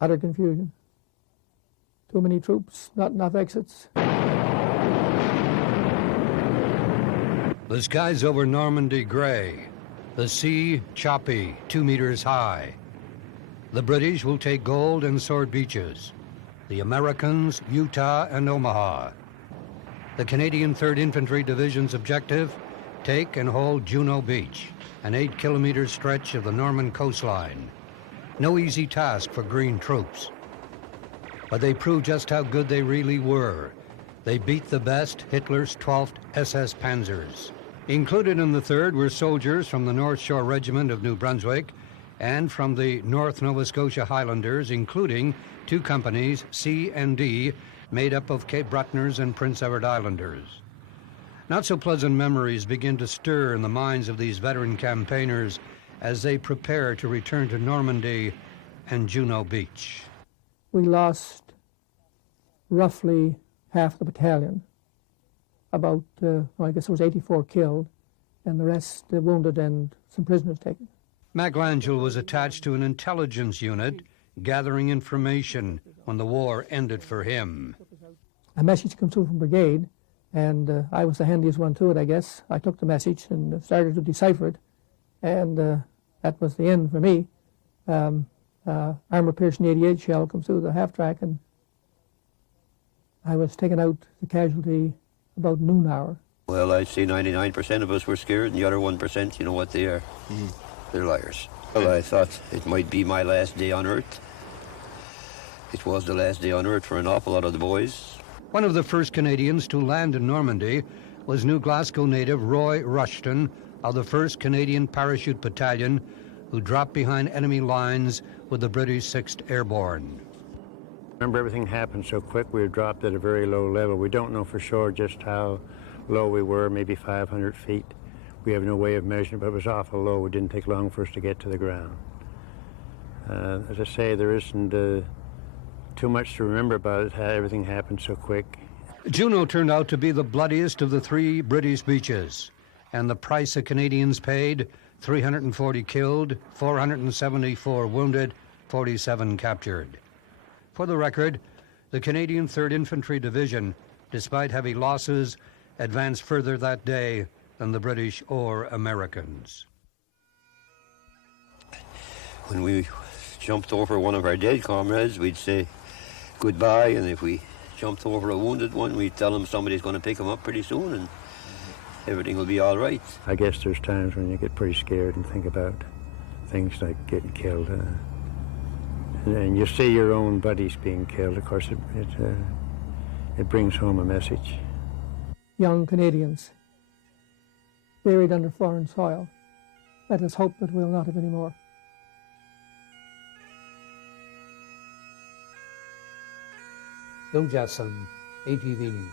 Utter confusion. Too many troops, not enough exits. The skies over Normandy gray, the sea choppy, 2 meters high. The British will take Gold and Sword Beaches, the Americans Utah and Omaha. The Canadian 3rd Infantry Division's objective, take and hold Juno Beach, an 8-kilometer stretch of the Norman coastline. No easy task for Green troops. But they proved just how good they really were. They beat the best, Hitler's 12th SS Panzers. Included in the 3rd were soldiers from the North Shore Regiment of New Brunswick and from the North Nova Scotia Highlanders, including 2 companies, C and D, made up of Cape Bretonners and Prince Edward Islanders. Not so pleasant memories begin to stir in the minds of these veteran campaigners as they prepare to return to Normandy and Juno Beach. We lost roughly half the battalion. About, I guess it was 84 killed, and the rest wounded and some prisoners taken. McLangel was attached to an intelligence unit gathering information when the war ended for him. A message comes through from brigade, and I was the handiest one to it, I guess. I took the message and started to decipher it, and that was the end for me. Armor-piercing 88 shell comes through the half-track, and I was taken out, the casualty, about noon hour. Well, I'd say 99% of us were scared, and the other 1%, you know what they are. They're liars. Well, I thought it might be my last day on Earth. It was the last day on Earth for an awful lot of the boys. One of the first Canadians to land in Normandy was New Glasgow native Roy Rushton of the 1st Canadian Parachute Battalion, who dropped behind enemy lines with the British 6th Airborne. Remember, everything happened so quick. We were dropped at a very low level. We don't know for sure just how low we were, maybe 500 feet. We have no way of measuring, but it was awful low. It didn't take long for us to get to the ground. As I say, there isn't too much to remember about it, how everything happened so quick. Juno turned out to be the bloodiest of the 3 British beaches, and the price the Canadians paid, 340 killed, 474 wounded, 47 captured. For the record, the Canadian 3rd Infantry Division, despite heavy losses, advanced further that day than the British or Americans. When we jumped over one of our dead comrades, we'd say goodbye, and if we jumped over a wounded one, we'd tell them somebody's going to pick him up pretty soon and everything will be all right. I guess there's times when you get pretty scared and think about things like getting killed. And you see your own buddies being killed. Of course, it brings home a message. Young Canadians buried under foreign soil. Let us hope that we'll not have any more. Bill Jackson, ATV News.